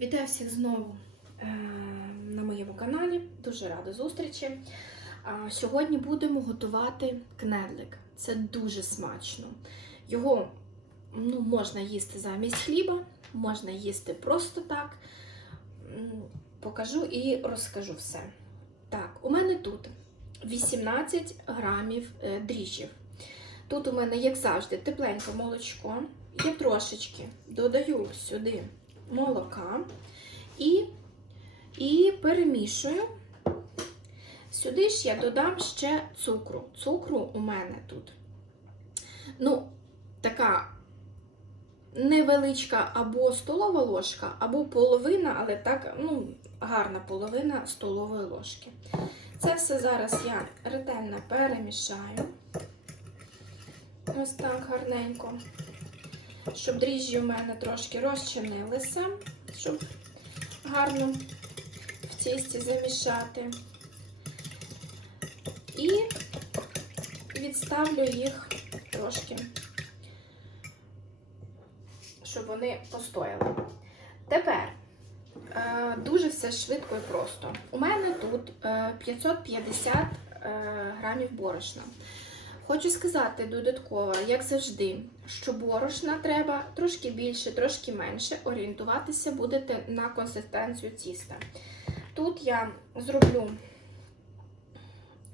Вітаю всіх знову е, на моєму каналі. Дуже рада зустрічі. Сьогодні будемо готувати кнедлик. Це дуже смачно. Його ну, можна їсти замість хліба, можна їсти просто так. Покажу і розкажу все. Так, у мене тут 18 грамів е, дріжджів. Тут у мене, як завжди, тепленьке молочко. Я трошечки додаю сюди молока і, і перемішую. Сюди ж я додам ще цукру. Цукру у мене тут. Ну, така невеличка або столова ложка, або половина, але так, ну, гарна половина столової ложки. Це все зараз я ретельно перемішаю. Ось так гарненько щоб дріжджі у мене трошки розчинилися, щоб гарно в тісті замішати. І відставлю їх трошки, щоб вони постояли. Тепер е, дуже все швидко і просто. У мене тут е, 550 е, грамів борошна. Хочу сказати додатково, як завжди, що борошна треба трошки більше, трошки менше. Орієнтуватися будете на консистенцію тіста. Тут я зроблю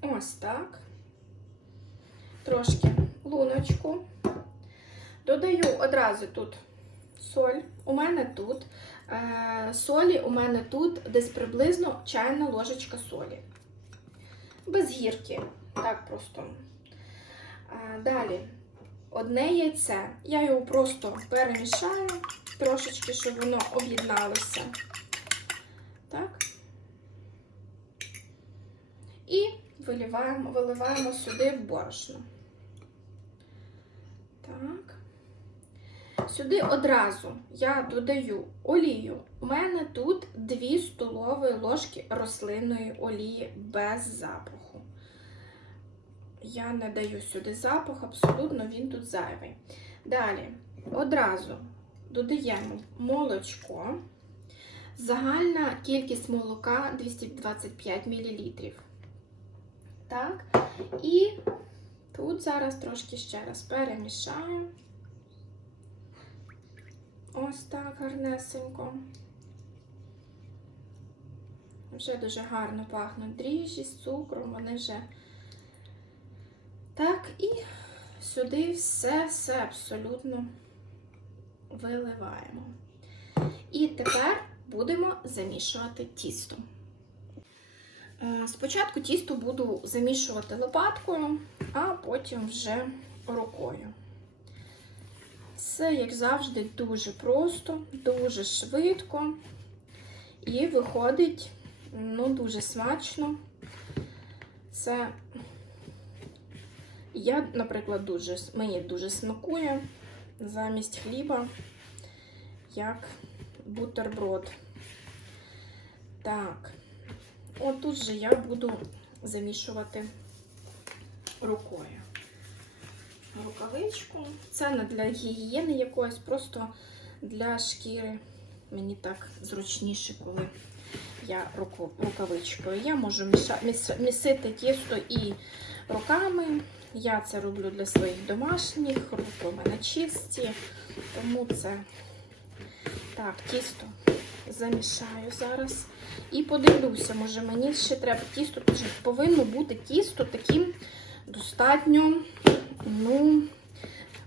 ось так, трошки луночку. Додаю одразу тут соль. У мене тут е, солі, у мене тут десь приблизно чайна ложечка солі. Без гірки. Так просто. Далі одне яйце. Я його просто перемішаю трошечки, щоб воно об'єдналося. Так. І виливаємо, виливаємо сюди борошно. Так. Сюди одразу я додаю олію. У мене тут 2 столові ложки рослинної олії без запаху. Я не даю сюди запах, абсолютно він тут зайвий. Далі одразу додаємо молочко. Загальна кількість молока 225 мл. Так, і тут зараз трошки ще раз перемішаю. Ось так гарнесенько. Вже дуже гарно пахнуть дріжджі з цукром, вони вже так, і сюди все-все абсолютно виливаємо. І тепер будемо замішувати тісто. Е, Спочатку тісто буду замішувати лопаткою, а потім вже рукою. Все, як завжди, дуже просто, дуже швидко і виходить ну, дуже смачно. Це я, наприклад, дуже, мені дуже смакує замість хліба, як бутерброд. Так, отут же я буду замішувати рукою. Рукавичку. Це не для гігієни якоїсь, просто для шкіри. Мені так зручніше, коли я рукавичкою. Я можу місити тісто і руками. Я це роблю для своїх домашніх, руки у мене чисті, тому це так, тісто замішаю зараз. І подивлюся, може мені ще треба тісто, повинно бути тісто таким достатньо ну,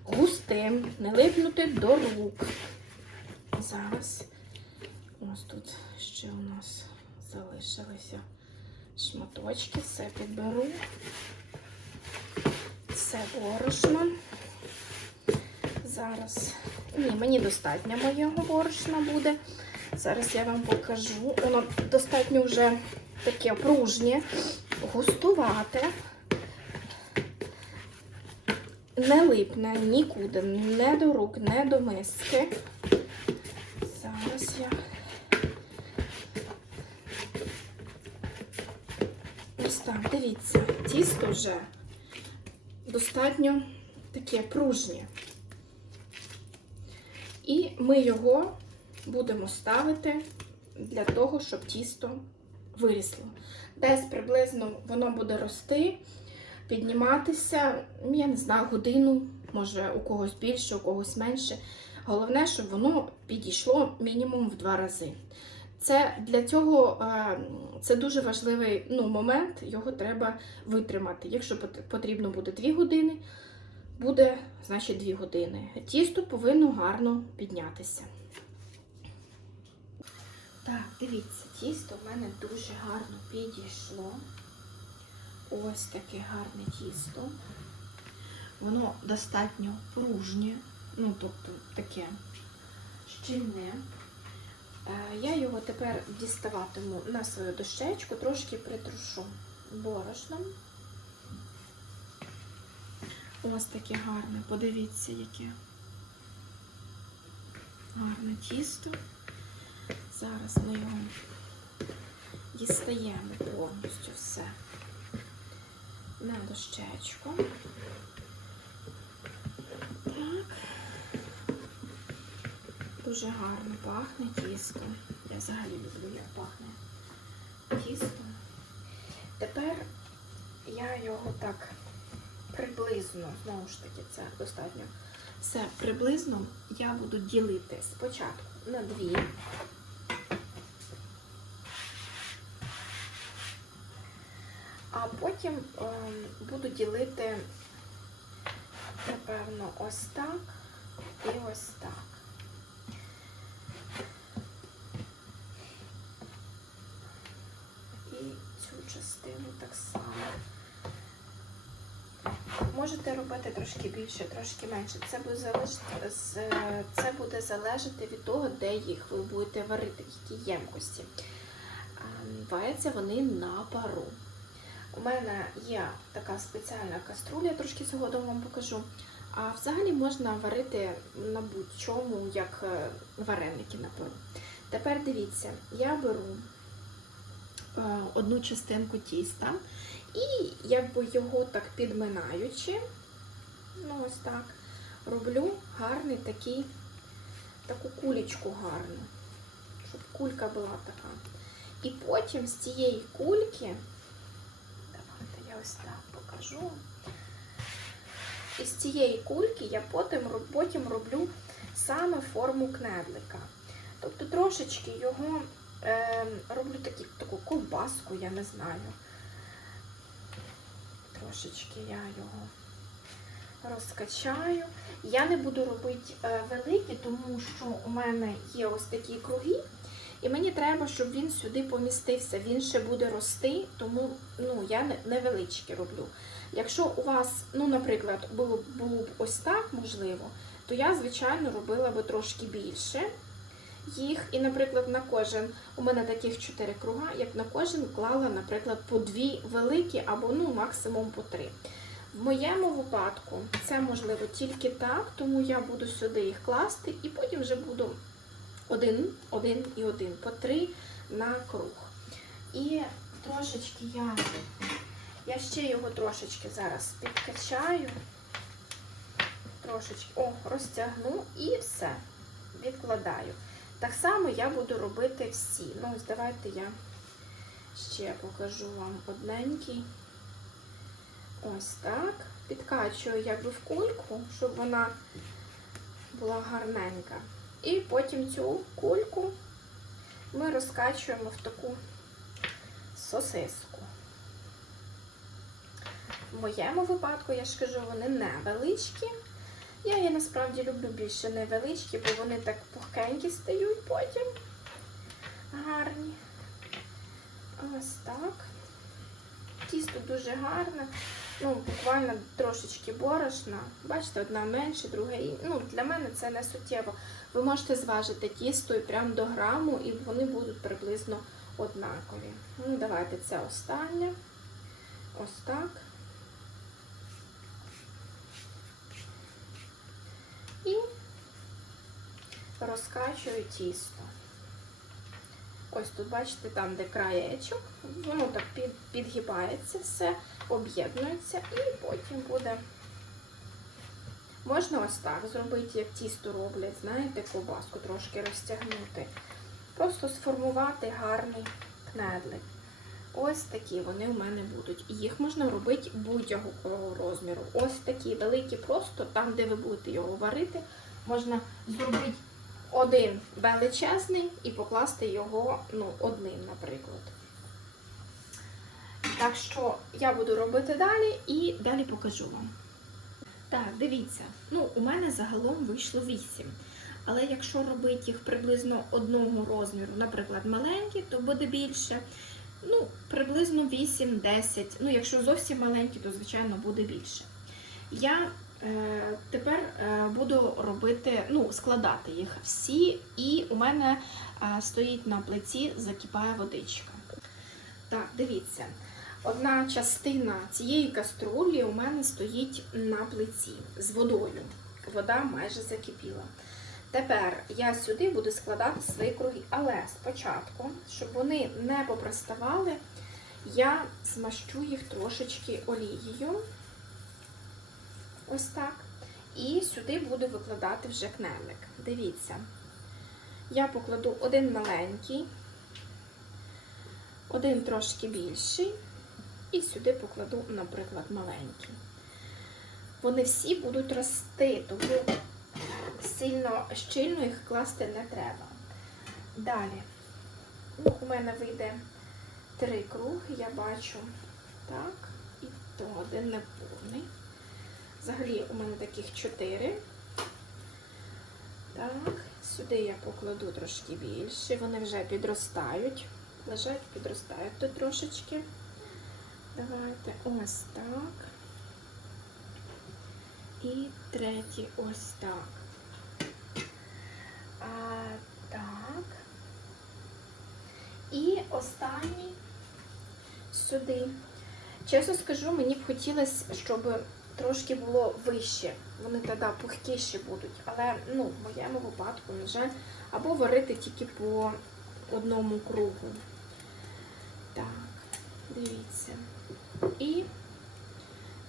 густим, не липнути до рук. Зараз ось тут ще у нас залишилися шматочки, все підберу все борошно. Зараз, ні, мені достатньо моєго борошна буде. Зараз я вам покажу. Воно достатньо вже таке пружнє, густувате, не липне нікуди, не до рук, не до миски. Зараз я ось дивіться, тісто вже достатньо таке пружнє. І ми його будемо ставити для того, щоб тісто вирісло. Десь приблизно воно буде рости, підніматися, ну, я не знаю, годину, може у когось більше, у когось менше. Головне, щоб воно підійшло мінімум в два рази. Це для цього е, це дуже важливий ну, момент, його треба витримати. Якщо потрібно буде 2 години, буде значить 2 години. Тісто повинно гарно піднятися. Так, дивіться, тісто в мене дуже гарно підійшло. Ось таке гарне тісто. Воно достатньо пружнє, ну тобто таке щільне. Я його тепер діставатиму на свою дощечку, трошки притрушу борошном. Ось таке гарне, подивіться, яке гарне тісто. Зараз ми його дістаємо повністю все на дощечку. Дуже гарно пахне тісто. Я взагалі люблю, як пахне тісто. Тепер я його так приблизно, знову ж таки, це достатньо все приблизно я буду ділити спочатку на дві. А потім ем, буду ділити, напевно, ось так і ось так. І цю частину так само. Можете робити трошки більше, трошки менше. Це буде залежати, це буде залежати від того, де їх ви будете варити, в якій ємкості. Варяться вони на пару. У мене є така спеціальна каструля, трошки згодом вам покажу. А взагалі можна варити на будь-чому, як е, вареники на. Тепер дивіться, я беру одну частинку тіста і якби його так підминаючи, ну ось так, роблю гарний такий, таку кулечку гарну, щоб кулька була така. І потім з цієї кульки, давайте я ось так покажу. І з цієї кульки я потім, потім роблю саме форму кнедлика. Тобто трошечки його е, роблю такі, таку ковбаску, я не знаю. Трошечки я його розкачаю. Я не буду робити е, великі, тому що у мене є ось такі круги, і мені треба, щоб він сюди помістився. Він ще буде рости, тому ну, я не- невеличкі роблю. Якщо у вас, ну, наприклад, було, б- було б ось так можливо, то я, звичайно, робила би трошки більше їх. І, наприклад, на кожен, у мене таких чотири круга, як на кожен клала, наприклад, по дві великі або ну, максимум по три. В моєму випадку це можливо тільки так, тому я буду сюди їх класти і потім вже буду один, один і один, по три на круг. І трошечки я, я ще його трошечки зараз підкачаю, трошечки, о, розтягну і все, відкладаю. Так само я буду робити всі. Ну, ось давайте я ще покажу вам одненький. Ось так. Підкачую якби в кульку, щоб вона була гарненька. І потім цю кульку ми розкачуємо в таку сосиску. В моєму випадку, я ж кажу, вони невеличкі. Я її насправді люблю більше невеличкі, бо вони так пухкенькі стають потім. Гарні. Ось так. Тісто дуже гарне. Ну, буквально трошечки борошна. Бачите, одна менше, друга і. Ну, для мене це не суттєво. Ви можете зважити тісто і прямо до граму, і вони будуть приблизно однакові. Ну, давайте це останнє. Ось так. І розкачую тісто. Ось тут, бачите, там, де краєчок, воно так під, підгибається все, об'єднується і потім буде Можна ось так зробити, як тісто роблять, знаєте, ковбаску трошки розтягнути. Просто сформувати гарний кнедлик. Ось такі вони у мене будуть. І Їх можна робити будь-якого розміру. Ось такі великі, просто там, де ви будете його варити, можна зробити один величезний і покласти його ну, одним, наприклад. Так що я буду робити далі і далі покажу вам. Так, дивіться, ну, у мене загалом вийшло 8. Але якщо робити їх приблизно одного розміру, наприклад, маленькі, то буде більше. Ну, приблизно 8-10. Ну, якщо зовсім маленькі, то звичайно буде більше. Я е, тепер е, буду робити, ну, складати їх всі, і у мене е, стоїть на плиті, закипає водичка. Так, дивіться. Одна частина цієї каструлі у мене стоїть на плиті з водою. Вода майже закипіла. Тепер я сюди буду складати свої круги. Але спочатку, щоб вони не поприставали, я змащу їх трошечки олією. Ось так. І сюди буду викладати вже кнелик. Дивіться. Я покладу один маленький, один трошки більший, і сюди покладу, наприклад, маленький. Вони всі будуть рости, тому сильно щільно їх класти не треба. Далі, ну, у мене вийде три круги, я бачу. Так, і то один неповний. Взагалі у мене таких чотири. Так, сюди я покладу трошки більше. Вони вже підростають. Лежать, підростають тут трошечки. Давайте ось так. І третій ось так. А, так. І останній сюди. Чесно скажу, мені б хотілося, щоб трошки було вище. Вони тоді пухкіші будуть. Але ну, в моєму випадку, на жаль, або варити тільки по одному кругу. Так, дивіться. І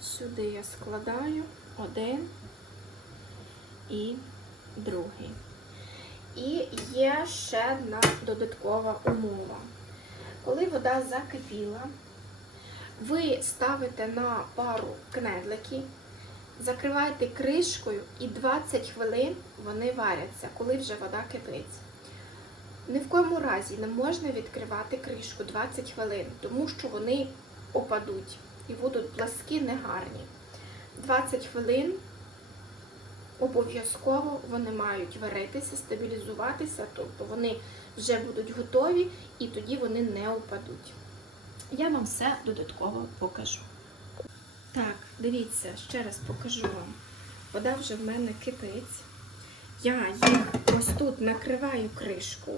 сюди я складаю один і другий. І є ще одна додаткова умова. Коли вода закипіла, ви ставите на пару кнедлики, закриваєте кришкою і 20 хвилин вони варяться, коли вже вода кипить. Ні в коєму разі не можна відкривати кришку 20 хвилин, тому що вони опадуть і будуть пласкі негарні. 20 хвилин обов'язково вони мають варитися, стабілізуватися, тобто вони вже будуть готові і тоді вони не опадуть. Я вам все додатково покажу. Так, дивіться, ще раз покажу вам. Вода вже в мене кипить. Я їх ось тут накриваю кришку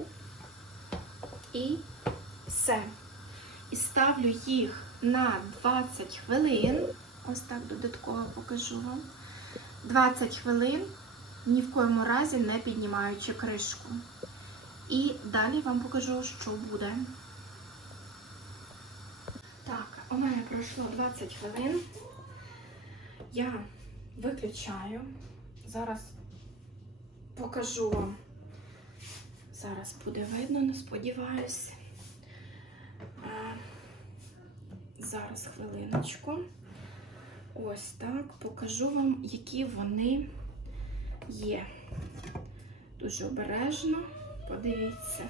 і все. І ставлю їх на 20 хвилин. Ось так додатково покажу вам. 20 хвилин, ні в коєму разі не піднімаючи кришку. І далі вам покажу, що буде. Так, у мене пройшло 20 хвилин. Я виключаю. Зараз покажу вам. Зараз буде видно, не сподіваюся. Зараз хвилиночку. Ось так. Покажу вам, які вони є. Дуже обережно. Подивіться.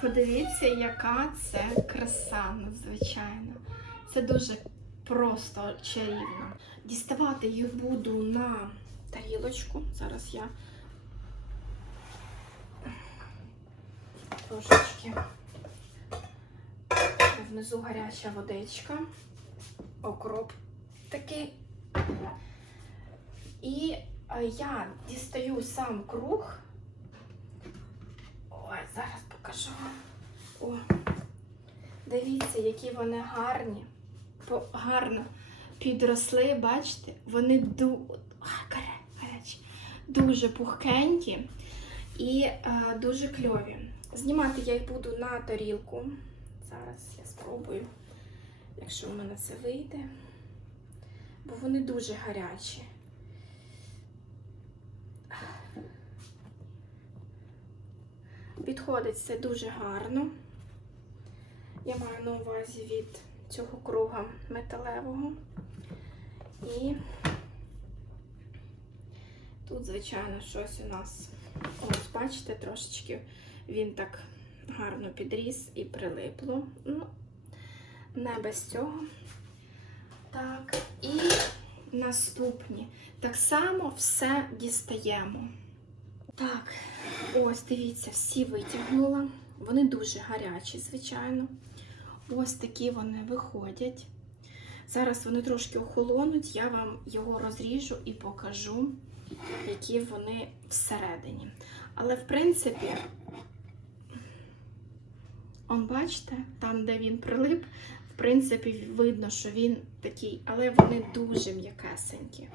Подивіться, яка це краса надзвичайна. Це дуже просто чарівно. Діставати їх буду на тарілочку. Зараз я трошечки внизу гаряча водичка, окроп такий. І е, я дістаю сам круг. Ой, зараз покажу. О, дивіться, які вони гарні, гарно підросли, бачите? Вони ду... а, гаря- гарячі, дуже пухкенькі і е, дуже кльові. Знімати я їх буду на тарілку. Зараз я спробую, якщо в мене це вийде. Бо вони дуже гарячі. Підходить все дуже гарно. Я маю на увазі від цього круга металевого. І тут, звичайно, щось у нас, ось, бачите, трошечки він так гарно підріс і прилипло. Ну, не без цього. Так, і наступні. Так само все дістаємо. Так, ось дивіться, всі витягнула. Вони дуже гарячі, звичайно. Ось такі вони виходять. Зараз вони трошки охолонуть, я вам його розріжу і покажу, які вони всередині. Але, в принципі, он бачите, там, де він прилип, принципі, видно, що він такий, але вони дуже м'якесенькі.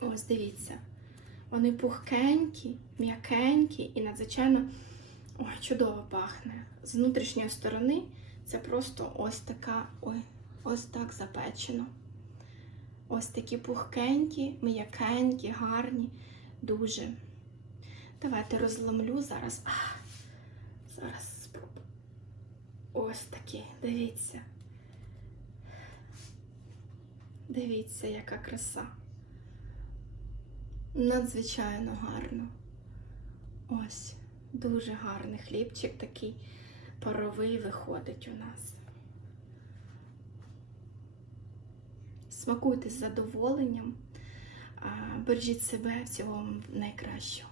Ось дивіться. Вони пухкенькі, м'якенькі і надзвичайно ой, чудово пахне. З внутрішньої сторони це просто ось така, ой, ось так запечено. Ось такі пухкенькі, м'якенькі, гарні, дуже. Давайте розломлю зараз. А, зараз спробую. Ось такі, дивіться. Дивіться, яка краса. Надзвичайно гарно. Ось, дуже гарний хлібчик такий паровий виходить у нас. Смакуйте з задоволенням, бережіть себе всього найкращого.